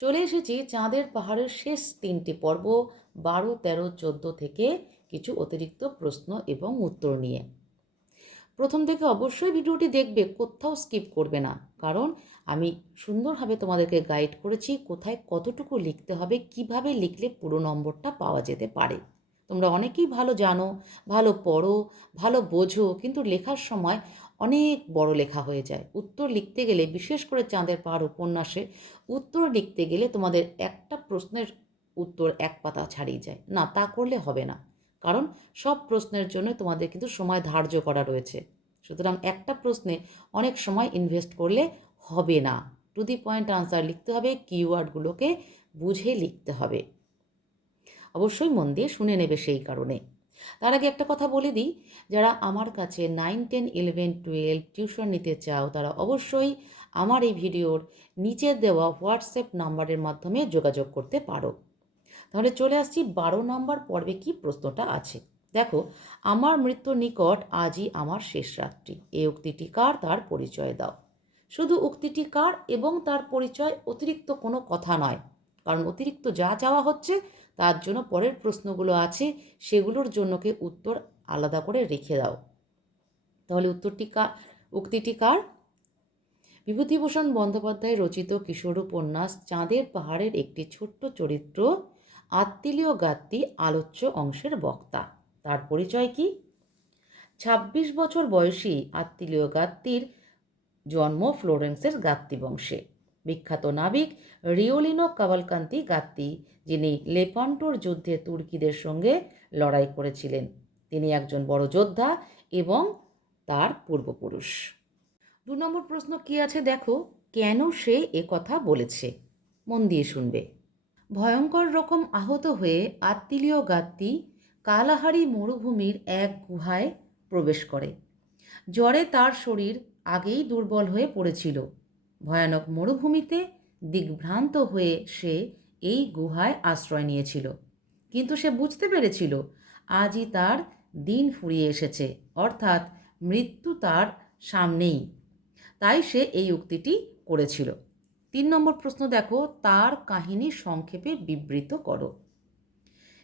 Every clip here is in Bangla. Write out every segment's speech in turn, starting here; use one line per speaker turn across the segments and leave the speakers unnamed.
চলে এসেছি চাঁদের পাহাড়ের শেষ তিনটি পর্ব, বারো, তেরো, চোদ্দ থেকে কিছু অতিরিক্ত প্রশ্ন এবং উত্তর নিয়ে। প্রথম থেকে অবশ্যই ভিডিওটি দেখবে, কোথাও স্কিপ করবে না। কারণ আমি সুন্দরভাবে তোমাদেরকে গাইড করেছি কোথায় কতটুকু লিখতে হবে, কীভাবে লিখলে পুরো নম্বরটা পাওয়া যেতে পারে। তোমরা অনেকেই ভালো জানো, ভালো পড়ো, ভালো বোঝো, কিন্তু লেখার সময় অনেক বড় লেখা হয়ে যায়। উত্তর লিখতে গেলে, বিশেষ করে চাঁদের পাহাড় উপন্যাসে, উত্তর লিখতে গেলে তোমাদের একটা প্রশ্নের উত্তর এক পাতা ছাড়িয়ে যায়। না, তা করলে হবে না। কারণ সব প্রশ্নের জন্য তোমাদের কিন্তু সময় ধার্য করা রয়েছে। সুতরাং একটা প্রশ্নে অনেক সময় ইনভেস্ট করলে হবে না। টু দি পয়েন্ট আনসার লিখতে হবে কিওয়ার্ডগুলোকে বুঝে লিখতে হবে। অবশ্যই মন দিয়ে শুনে নেবে সেই কারণে। তার আগে একটা কথা বলে দিই, যারা আমার কাছে nine ten eleven twelve tuition নিতে চাও, তারা অবশ্যই আমার এই ভিডিওর নিচে দেওয়া হোয়াটসঅ্যাপ নাম্বারের মাধ্যমে যোগাযোগ করতে পারো। তাহলে চলে আসছি বারো নাম্বার পর্বে কি প্রশ্নটা আছে। দেখো, আমার মৃত্যু নিকট আজই আমার শেষ রাত্রি। এই উক্তিটি কার? তার পরিচয় দাও। শুধু উক্তিটি কার এবং তার পরিচয় অতিরিক্ত কোনো কথা নয়, কারণ অতিরিক্ত যা চাওয়া হচ্ছে তার জন্য পরের প্রশ্নগুলো আছে, সেগুলোর জন্যকে উত্তর আলাদা করে রেখে দাও। তাহলে উত্তরটি কার উক্তিটি কার? বিভূতিভূষণ বন্দ্যোপাধ্যায় রচিত কিশোর উপন্যাস চাঁদের পাহাড়ের একটি ছোট্ট চরিত্র, আত্মীয় গাত্তি আলোচ্য অংশের বক্তা। তার পরিচয় কি? ছাব্বিশ বছর বয়সী আত্মীয় গাত্তির জন্ম ফ্লোরেন্সের গাত্তি বংশে বিখ্যাত নাবিক রিওলিনো কাভালকান্তি গাত্তি, যিনি লেপান্টোর যুদ্ধে তুর্কিদের সঙ্গে লড়াই করেছিলেন। তিনি একজন বড় যোদ্ধা এবং তার পূর্বপুরুষ। দু নম্বর প্রশ্ন কি আছে দেখো? কেন সে কথা বলেছে? মন দিয়ে শুনবে। ভয়ঙ্কর রকম আহত হয়ে আত্মীয় গাত্তি কালাহারি মরুভূমির এক গুহায় প্রবেশ করে। জ্বরে তার শরীর আগেই দুর্বল হয়ে পড়েছিল। ভয়ানক মরুভূমিতে দিগ্ভ্রান্ত হয়ে সে এই গুহায় আশ্রয় নিয়েছিল। কিন্তু সে বুঝতে পেরেছিল, আজই তার দিন ফুরিয়ে এসেছে, অর্থাৎ মৃত্যু তার সামনেই। তাই সে এই উক্তিটি করেছিল। তিন নম্বর প্রশ্ন দেখো, তার কাহিনী সংক্ষেপে বিবৃত করো।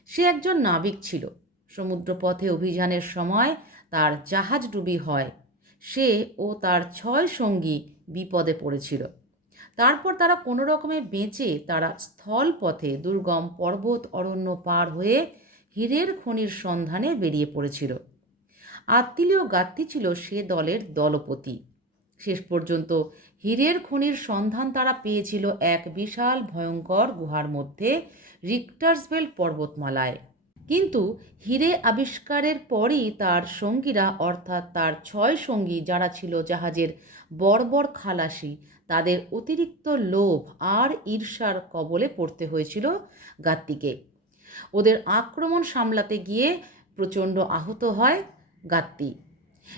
সে একজন নাবিক ছিল। সমুদ্রপথে অভিযানের সময় তার জাহাজ ডুবি হয়। সে ও তার ছয় সঙ্গী বিপদে পড়েছিল। তারপর তারা কোনো রকমে বেঁচে তারা স্থল পথে দুর্গম পর্বত অরণ্য পার হয়ে হীরের খনির সন্ধানে বেরিয়ে পড়েছিল। আত্মীয় গাত্তি ছিল সে দলের দলপতি। শেষ পর্যন্ত হীরের খনির সন্ধান তারা পেয়েছিল এক বিশাল ভয়ঙ্কর গুহার মধ্যে রিক্টার্সবেল পর্বতমালায়। কিন্তু হিরে আবিষ্কারের পরই তার সঙ্গীরা, অর্থাৎ তার ছয় সঙ্গী যারা ছিল জাহাজের বর্বর খালাসি, তাদের অতিরিক্ত লোভ আর ঈর্ষার কবলে পড়তে হয়েছিল গাত্তিকে। ওদের আক্রমণ সামলাতে গিয়ে প্রচণ্ড আহত হয় গাত্তি।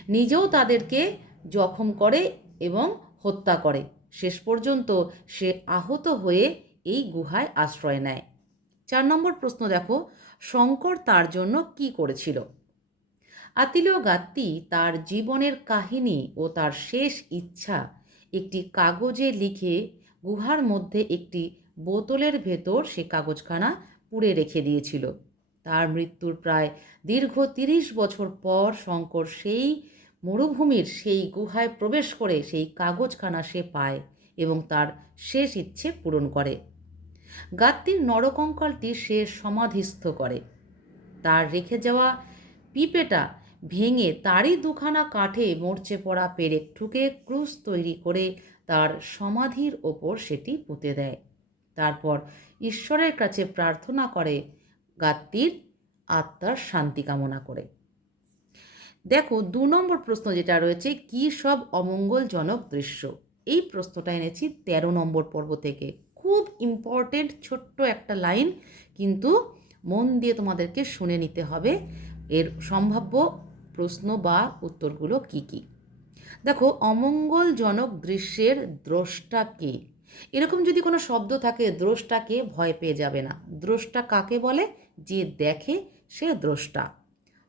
নিজেও তাদেরকে জখম করে এবং হত্যা করে। শেষ পর্যন্ত সে আহত হয়ে এই গুহায় আশ্রয় নেয়। চার নম্বর প্রশ্ন দেখো। শঙ্কর তার জন্য কি করেছিল? আতিলীয় গাত্তি তার জীবনের কাহিনী ও তার শেষ ইচ্ছা একটি কাগজে লিখে গুহার মধ্যে একটি বোতলের ভেতর সে কাগজখানা পুড়ে রেখে দিয়েছিল। তার মৃত্যুর প্রায় দীর্ঘ তিরিশ বছর পর শঙ্কর সেই মরুভূমির সেই গুহায় প্রবেশ করে সেই কাগজখানা সে পায় এবং তার শেষ ইচ্ছে পূরণ করে। গাত্তির নরকঙ্কালটি সে সমাধিস্থ করে। তার রেখে যাওয়া পিপেটা ভেঙে তারই দুখানা কাঠে মরচে পড়া পেরেক ঠুকে ক্রুশ তৈরি করে তার সমাধির ওপর সেটি পুঁতে দেয়। তারপর ঈশ্বরের কাছে প্রার্থনা করে গাত্তির আত্মার শান্তি কামনা করে। দেখো, দু নম্বর প্রশ্ন যেটা রয়েছে, কি সব অমঙ্গলজনক দৃশ্য? এই প্রশ্নটা এনেছি তেরো নম্বর পর্ব থেকে। খুব ইম্পর্টেন্ট ছোট্ট একটা লাইন কিন্তু মন দিয়ে তোমাদেরকে শুনে নিতে হবে। এর সম্ভাব্য প্রশ্ন বা উত্তরগুলো কি কি? দেখো, অমঙ্গলজনক দৃশ্যের দ্রষ্টা কে? এরকম যদি কোনো শব্দ থাকে দ্রষ্টাকে ভয় পেয়ে যাবে না। দ্রষ্টা কাকে বলে? যে দেখে সে দ্রষ্টা।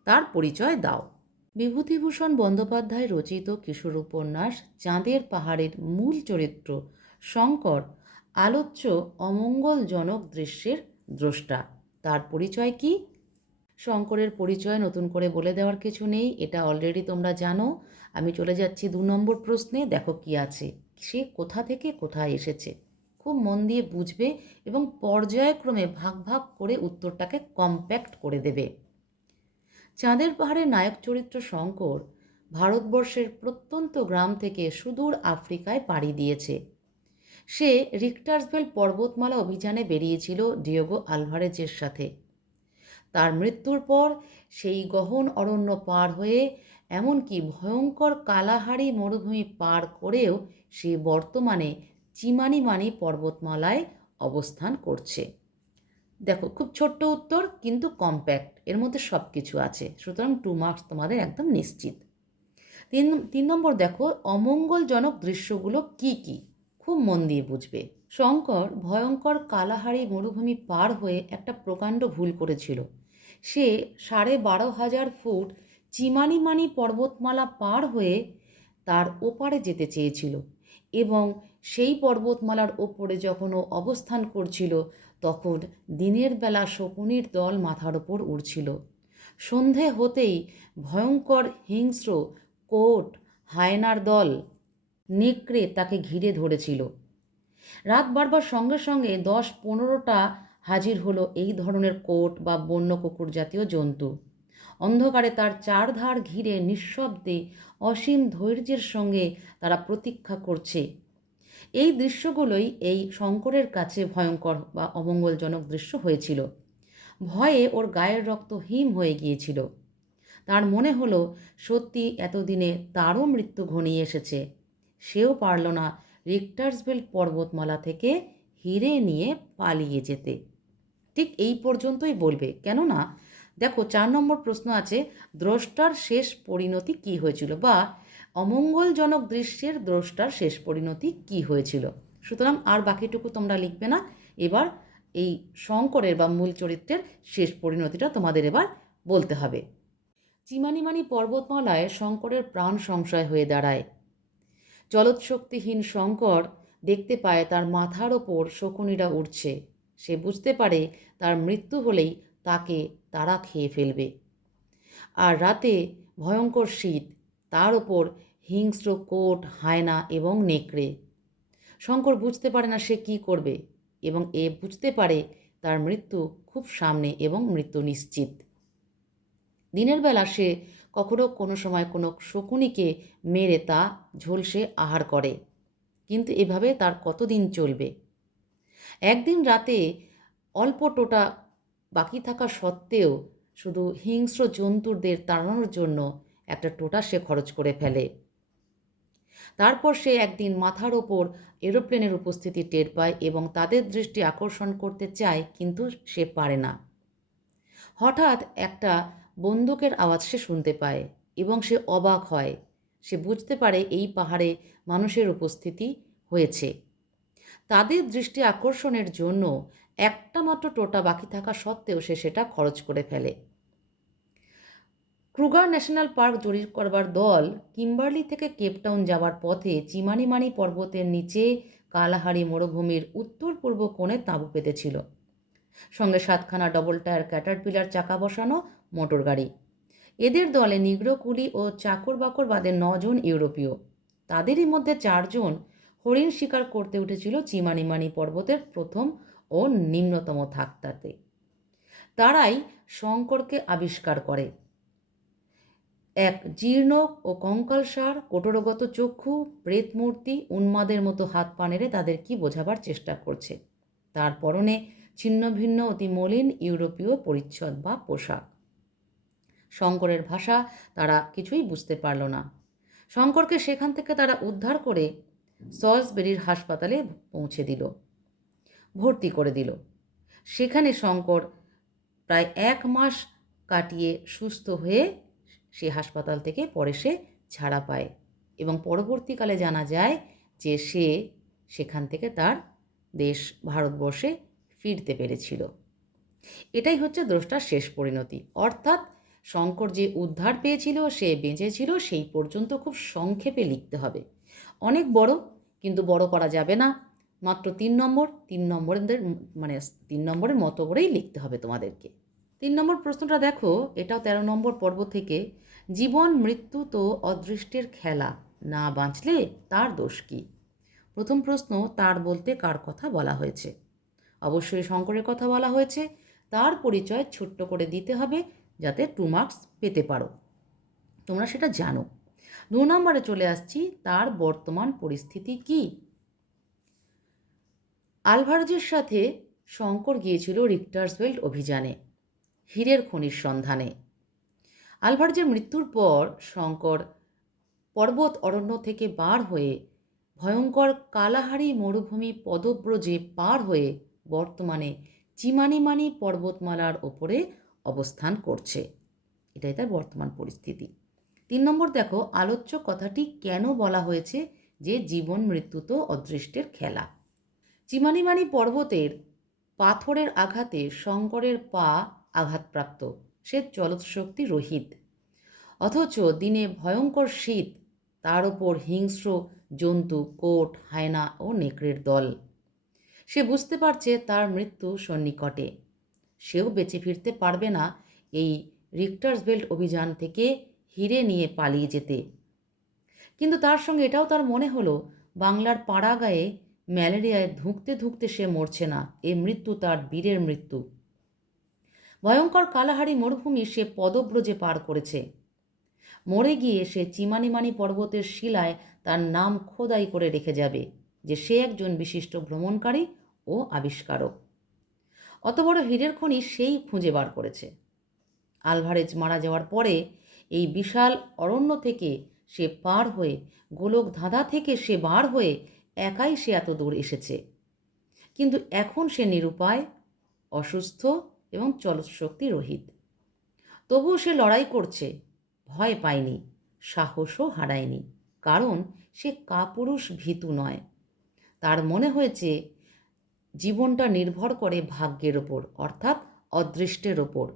তার পরিচয় দাও। বিভূতিভূষণ বন্দ্যোপাধ্যায় রচিত কিশোর উপন্যাস, চাঁদের পাহাড়ের মূল চরিত্র, শঙ্কর আলোচ্য অমঙ্গলজনক দৃশ্যের দ্রষ্টা। তার পরিচয় কি? শঙ্করের পরিচয় নতুন করে বলে দেওয়ার কিছু নেই, এটা অলরেডি তোমরা জানো। আমি চলে যাচ্ছি দু নম্বর প্রশ্নে, দেখো কি আছে। সে কোথা থেকে কোথায় এসেছে? খুব মন দিয়ে বুঝবে এবং পর্যায়ক্রমে ভাগ ভাগ করে উত্তরটাকে কম্প্যাক্ট করে দেবে। চাঁদের পাহাড়ের নায়ক চরিত্র শঙ্কর ভারতবর্ষের প্রত্যন্ত গ্রাম থেকে সুদূর আফ্রিকায় পাড়ি দিয়েছে। সে রিক্টার্সভেল পর্বতমালা অভিযানে বেরিয়েছিল ডিওগো আলভারেজের সাথে। তার মৃত্যুর পর সেই গহন অরণ্য পার হয়ে, এমনকি ভয়ঙ্কর কালাহারি মরুভূমি পার করেও সে বর্তমানে চিমানিমানি পর্বতমালায় অবস্থান করছে। দেখো, খুব ছোট্ট উত্তর, কিন্তু কম্প্যাক্ট, এর মধ্যে সব কিছু আছে। সুতরাং টু মার্কস তোমাদের একদম নিশ্চিত। তিন তিন নম্বর দেখো, অমঙ্গলজনক দৃশ্যগুলো কি কি? খুব মন দিয়ে বুঝবে। শঙ্কর ভয়ঙ্কর কালাহারি মরুভূমি পার হয়ে একটা প্রকাণ্ড ভুল করেছিল। সে সাড়ে বারো হাজার ফুট চিমানিমানি পর্বতমালা পার হয়ে তার ওপারে যেতে চেয়েছিল এবং সেই পর্বতমালার ওপরে যখন ও অবস্থান করছিল তখন দিনের বেলা শকুনির দল মাথার ওপর উড়ছিল। সন্ধে হতেই ভয়ঙ্কর হিংস্র কোট হায়নার দল নেকড়ে তাকে ঘিরে ধরেছিল। রাত বাড়বার সঙ্গে সঙ্গে দশ পনেরোটা হাজির হলো এই ধরনের কোট বা বন্য কুকুর জাতীয় জন্তু। অন্ধকারে তার চারধার ঘিরে নিঃশব্দে অসীম ধৈর্যের সঙ্গে তারা প্রতীক্ষা করছে। এই দৃশ্যগুলোই এই শঙ্করের কাছে ভয়ঙ্কর বা অমঙ্গলজনক দৃশ্য হয়েছিল। ভয়ে ওর গায়ের রক্ত হিম হয়ে গিয়েছিল। তার মনে হলো, সত্যি এতদিনে তারও মৃত্যু ঘনিয়ে এসেছে। সেও পারল না রিক্টার্সবেল পর্বতমালা থেকে হিরে নিয়ে পালিয়ে যেতে। ঠিক এই পর্যন্তই বলবে, কেননা দেখো চার নম্বর প্রশ্ন আছে, দ্রষ্টার শেষ পরিণতি কি হয়েছিল বা অমঙ্গলজনক দৃশ্যের দ্রষ্টার শেষ পরিণতি কি হয়েছিল? সুতরাং আর বাকিটুকু তোমরা লিখবে না। এবার এই শঙ্করের বা মূল চরিত্রের শেষ পরিণতিটা তোমাদের এবার বলতে হবে। চিমানিমানি পর্বতমালায় শঙ্করের প্রাণ সংশয় হয়ে দাঁড়ায়। জলৎশক্তিহীন শঙ্কর দেখতে পায় তার মাথার ওপর শকুনিরা উঠছে সে বুঝতে পারে তার মৃত্যু হলেই তাকে তারা খেয়ে ফেলবে। আর রাতে ভয়ঙ্কর শীত, তার ওপর হিংস্র কোট, হায়না এবং নেকড়ে। শঙ্কর বুঝতে পারে না সে কি করবে এবং এ বুঝতে পারে তার মৃত্যু খুব সামনে এবং মৃত্যু নিশ্চিত। দিনের বেলা সে কখনো কোনো সময় কোনো শকুনিকে মেরে তা ঝলসে আহার করে। কিন্তু এভাবে তার কতদিন চলবে? একদিন রাতে অল্প টোটা বাকি থাকা সত্ত্বেও শুধু হিংস্র জন্তুদের তাড়ানোর জন্য একটা টোটা সে খরচ করে ফেলে। তারপর সে একদিন মাথার ওপর এরোপ্লেনের উপস্থিতি টের পায় এবং তাদের দৃষ্টি আকর্ষণ করতে চায়, কিন্তু সে পারে না। হঠাৎ একটা বন্দুকের আওয়াজ সে শুনতে পায় এবং সে অবাক হয়। সে বুঝতে পারে এই পাহাড়ে মানুষের উপস্থিতি হয়েছে। তাদের দৃষ্টি আকর্ষণের জন্য একটা মাত্র টোটা বাকি থাকা সত্ত্বেও সে সেটা খরচ করে ফেলে। ক্রুগার ন্যাশনাল পার্ক জরিপ করবার দল কিম্বার্লি থেকে কেপটাউন যাওয়ার পথে চিমানিমানি পর্বতের নিচে কালাহারি মরুভূমির উত্তর পূর্ব কোণে তাঁবু পেতেছিল। সঙ্গে সাতখানা ডবল টায়ার ক্যাটারপিলার চাকা বসানো মোটর গাড়ি। এদের দলে নিগ্রো কুলি ও চাকর বাকর বাদে নজন ইউরোপীয়। তাদেরই মধ্যে চারজন হরিণ শিকার করতে উঠেছিল চিমানিমানি পর্বতের প্রথম ও নিম্নতম থাকতাতে। তারাই শঙ্করকে আবিষ্কার করে। এক জীর্ণ ও কঙ্কালসার কোটরগত চক্ষু, প্রেতমূর্তি, উন্মাদের মতো হাত পানেরে তাদের কি বোঝাবার চেষ্টা করছে? তার পরনে ছিন্ন ভিন্ন অতি মলিন ইউরোপীয় পরিচ্ছদ বা পোশাক। শঙ্করের ভাষা তারা কিছুই বুঝতে পারল না। শঙ্করকে সেখান থেকে তারা উদ্ধার করে সলসবেরির হাসপাতালে পৌঁছে দিল, ভর্তি করে দিল। সেখানে শঙ্কর প্রায় এক মাস কাটিয়ে সুস্থ হয়ে সে হাসপাতাল থেকে পরে সে ছাড়া পায় এবং পরবর্তীকালে জানা যায় যে সে সেখান থেকে তার দেশ ভারতবর্ষে ফিরতে পেরেছিল। এটাই হচ্ছে দ্রষ্টার শেষ পরিণতি। অর্থাৎ শঙ্কর যে উদ্ধার পেয়েছিল, সে বেঁচেছিল, সেই পর্যন্ত খুব সংক্ষেপে লিখতে হবে। অনেক বড়, কিন্তু বড় করা যাবে না। মাত্র তিন নম্বর, তিন নম্বরের মানে তিন নম্বরের মতো করেই লিখতে হবে তোমাদেরকে। তিন নম্বর প্রশ্নটা দেখো, এটাও তেরো নম্বর পর্ব থেকে, জীবন, মৃত্যু তো অদৃষ্টের খেলা, না বাঁচলে তার দোষ কী? প্রথম প্রশ্ন, তার বলতে কার কথা বলা হয়েছে? অবশ্যই শঙ্করের কথা বলা হয়েছে, তার পরিচয় ছোট্ট করে দিতে হবে যাতে টু মার্কস পেতে পারো। তোমরা সেটা জানো। দু নম্বরে চলে আসছি, তার বর্তমান পরিস্থিতি কি? আলভার্জের সাথে শঙ্কর গিয়েছিল রিক্টার্সভেল্ট অভিযানে, হীরের খনির সন্ধানে। আলভার্জের মৃত্যুর পর শঙ্কর পর্বত অরণ্য থেকে বার হয়ে ভয়ঙ্কর কালাহারি মরুভূমি পদব্রজে পার হয়ে বর্তমানে চিমানিমানি পর্বতমালার ওপরে অবস্থান করছে। এটাই তার বর্তমান পরিস্থিতি। তিন নম্বর দেখো, আলোচ্য কথাটি কেন বলা হয়েছে যে জীবন মৃত্যু তো অদৃষ্টের খেলা? চিমানিমানি পর্বতের পাথরের আঘাতে শঙ্করের পা আঘাতপ্রাপ্ত। সে চলৎশক্তি রহিত। অথচ দিনে ভয়ঙ্কর শীত, তার ওপর হিংস্র জন্তু, কোট, হায়না ও নেকড়ের দল। সে বুঝতে পারছে তার মৃত্যু সন্নিকটে। সেও বেঁচে ফিরতে পারবে না এই রিক্টার্স বেল্ট অভিযান থেকে হিরে নিয়ে পালিয়ে যেতে। কিন্তু তার সঙ্গে এটাও তার মনে হলো, বাংলার পাড়া গায়ে ম্যালেরিয়ায় ধুঁকতে ধুঁকতে সে মরছে না, এ মৃত্যু তার বীরের মৃত্যু। ভয়ঙ্কর কালাহারি মরুভূমি সে পদব্রজে পার করেছে। মরে গিয়ে সে চিমানিমানি পর্বতের শিলায় তার নাম খোদাই করে রেখে যাবে, যে সে একজন বিশিষ্ট ভ্রমণকারী ও আবিষ্কারক। অত বড় হীরের খনি সেই খুঁজে বার করেছে। আলভারেজ মারা যাওয়ার পরে এই বিশাল অরণ্য থেকে সে পার হয়ে, গোলক ধাঁধা থেকে সে বার হয়ে একাই সে এত দূর এসেছে। কিন্তু এখন সে নিরুপায়, অসুস্থ এবং চলৎশক্তি রহিত। তবুও সে লড়াই করছে, ভয় পায়নি, সাহসও হারায়নি, কারণ সে কাপুরুষ ভীতু নয়। তার মনে হয়েছে জীবনটা নির্ভর করে ভাগ্যের ওপর, অর্থাৎ অদৃষ্টের ওপর।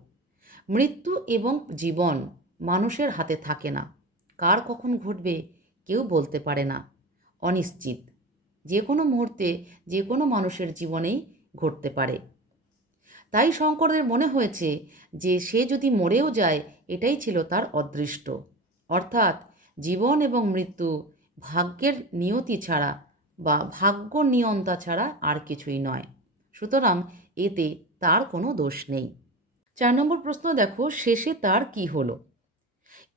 মৃত্যু এবং জীবন মানুষের হাতে থাকে না। কার কখন ঘটবে কেউ বলতে পারে না। অনিশ্চিত। যে কোনো মুহূর্তে যে কোনো মানুষের জীবনেই ঘটতে পারে। তাই শঙ্করের মনে হয়েছে যে সে যদি মরেও যায়, এটাই ছিল তার অদৃষ্ট। অর্থাৎ জীবন এবং মৃত্যু ভাগ্যের নিয়তি ছাড়া বা ভাগ্য নিয়ন্তা ছাড়া আর কিছুই নয়। সুতরাং এতে তার কোনো দোষ নেই। চার নম্বর প্রশ্ন দেখো, শেষে তার কি হলো?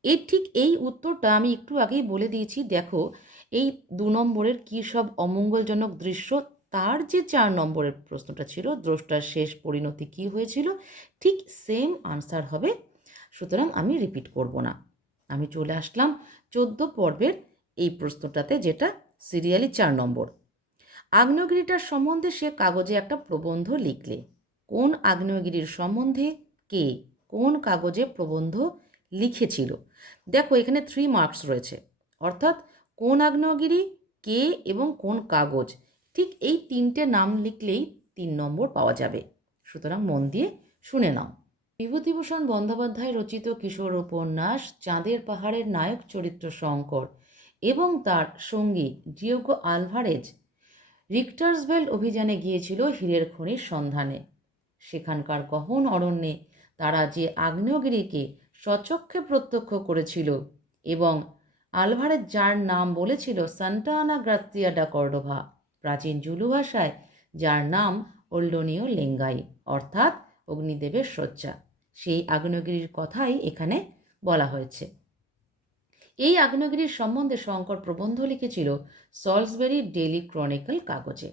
এর ঠিক এই উত্তরটা আমি একটু আগেই বলে দিয়েছি, দেখো, এই দু নম্বরের কী সব অমঙ্গলজনক দৃশ্য? তার যে চার নম্বরের প্রশ্নটা ছিল, দ্রষ্টার শেষ পরিণতি কী হয়েছিল? ঠিক সেম আনসার হবে। সুতরাং আমি রিপিট করব না। আমি চলে আসলাম চোদ্দ পর্বের এই প্রশ্নটাতে, যেটা সিরিয়ালি চার নম্বর। আগ্নেয়গিরিটার সম্বন্ধে সে কাগজে একটা প্রবন্ধ লিখলে। কোন আগ্নেয়গিরির সম্বন্ধে কে কোন কাগজে প্রবন্ধ লিখেছিল? দেখো, এখানে থ্রি মার্কস রয়েছে। অর্থাৎ কোন আগ্নেয়গিরি, কে এবং কোন কাগজ? ঠিক এই তিনটে নাম লিখলেই তিন নম্বর পাওয়া যাবে। সুতরাং মন দিয়ে শুনে নাও। বিভূতিভূষণ বন্দ্যোপাধ্যায় রচিত কিশোর উপন্যাস, চাঁদের পাহাড়ের নায়ক চরিত্র শঙ্কর। এবং তার সঙ্গী ডিওগো আলভারেজ রিক্টার্সভেল অভিযানে গিয়েছিল হীরের খনির সন্ধানে। সেখানকার গহন অরণ্যে তারা যে আগ্নেয়গিরিকে স্বচক্ষে প্রত্যক্ষ করেছিল এবং আলভারেজ যার নাম বলেছিল সান্টানা গ্রাত্রিয়া ডা কর্ডোভা, প্রাচীন জুলু ভাষায় যার নাম ওল্ডনীয় লেঙ্গাই, অর্থাৎ অগ্নিদেবের শয্যা। সেই আগ্নেয়গিরির কথাই এখানে বলা হয়েছে। এই আগ্নেয়গিরির সম্বন্ধে শঙ্কর প্রবন্ধ লিখেছিল সলসবেরি ডেলি ক্রনিকল কাগজে।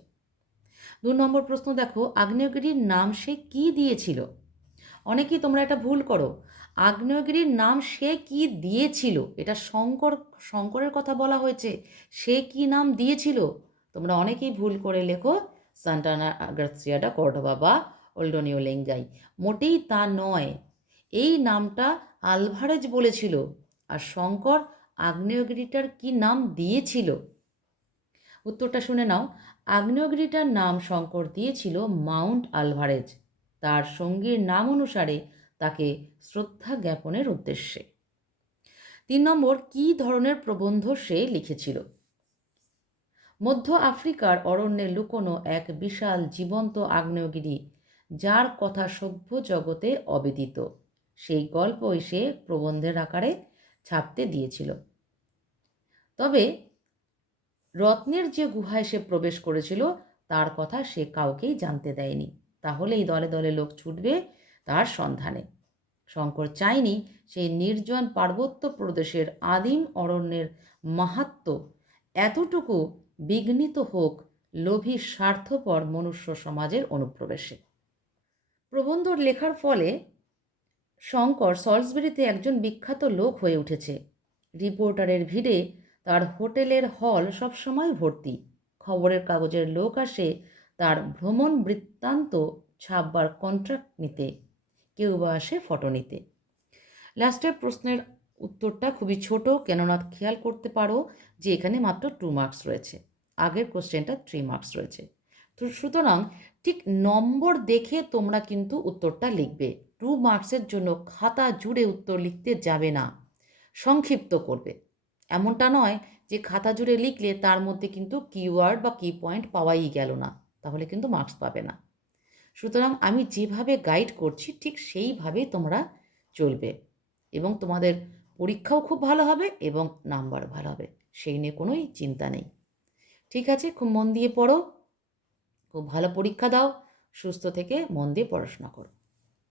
দু নম্বর প্রশ্ন দেখো, আগ্নেয়গিরির নাম সে কি দিয়েছিল? অনেকেই তোমরা এটা ভুল করো। আগ্নেয়গিরির নাম সে কি দিয়েছিল? এটা শঙ্কর, শঙ্করের কথা বলা হয়েছে। সে কি নাম দিয়েছিল? তোমরা অনেকেই ভুল করে লেখো। সান্টানা গ্রাসিয়াডা কর্ডোবা বা ওল্ডোনিও লেঙ্গাই। মোটেই তা নয়। এই নামটা আলভারেজ বলেছিল। আর শঙ্কর আগ্নেয়গিরিটার কি নাম দিয়েছিল? উত্তরটা শুনে নাও। আগ্নেয়গিরিটার নাম শঙ্কর দিয়েছিল মাউন্ট আলভারেজ। তার সঙ্গীর নাম অনুসারে তাকে শ্রদ্ধা জ্ঞাপনের উদ্দেশ্যে। তিন নম্বর, কী ধরনের প্রবন্ধ সে লিখেছিল? মধ্য আফ্রিকার অরণ্যে লুকোনো এক বিশাল জীবন্ত আগ্নেয়গিরি, যার কথা সভ্য জগতে অবেদিত। সেই গল্পই সে প্রবন্ধের আকারে ছাপতে দিয়েছিল। তবে রত্নের যে গুহায় সে প্রবেশ করেছিল, তার কথা সে কাউকেই জানতে দেয়নি। তাহলেই দলে দলে লোক ছুটবে তার সন্ধানে। শঙ্কর চায়নি সেই নির্জন পার্বত্য প্রদেশের আদিম অরণ্যের মাহাত্ম এতটুকু বিঘ্নিত হোক লোভী, স্বার্থপর মনুষ্য সমাজের অনুপ্রবেশে। প্রবন্ধ লেখার ফলে শঙ্কর সলসবেরিতে একজন বিখ্যাত লোক হয়ে উঠেছে। রিপোর্টারের ভিড়ে তার হোটেলের হল সবসময় ভর্তি। খবরের কাগজের লোক আসে তার ভ্রমণ বৃত্তান্ত ছাপবার কন্ট্রাক্ট নিতে। কেউ বা আসে ফটো নিতে। লাস্টের প্রশ্নের উত্তরটা খুবই ছোট, কেননা খেয়াল করতে পারো যে এখানে মাত্র টু মার্কস রয়েছে। আগের কোশ্চেনটা থ্রি মার্কস রয়েছে। সুতরাং ঠিক নম্বর দেখে তোমরা কিন্তু উত্তরটা লিখবে। টু মার্কসের জন্য খাতা জুড়ে উত্তর লিখতে যাবে না। সংক্ষিপ্ত করবে। এমনটা নয় যে খাতা জুড়ে লিখলে তার মধ্যে কিন্তু কিওয়ার্ড বা কি পয়েন্ট পাওয়াই গেল না, তাহলে কিন্তু মার্কস পাবে না। সুতরাং আমি যেভাবে গাইড করছি, ঠিক সেইভাবেই তোমরা চলবে এবং তোমাদের পরীক্ষাও খুব ভালো হবে এবং নাম্বার ভালো হবে, সেই নিয়ে কোনোই চিন্তা নেই। ঠিক আছে, খুব মন দিয়ে পড়ো, খুব ভালো পরীক্ষা দাও, সুস্থ থেকে মন দিয়ে পড়াশোনা করো।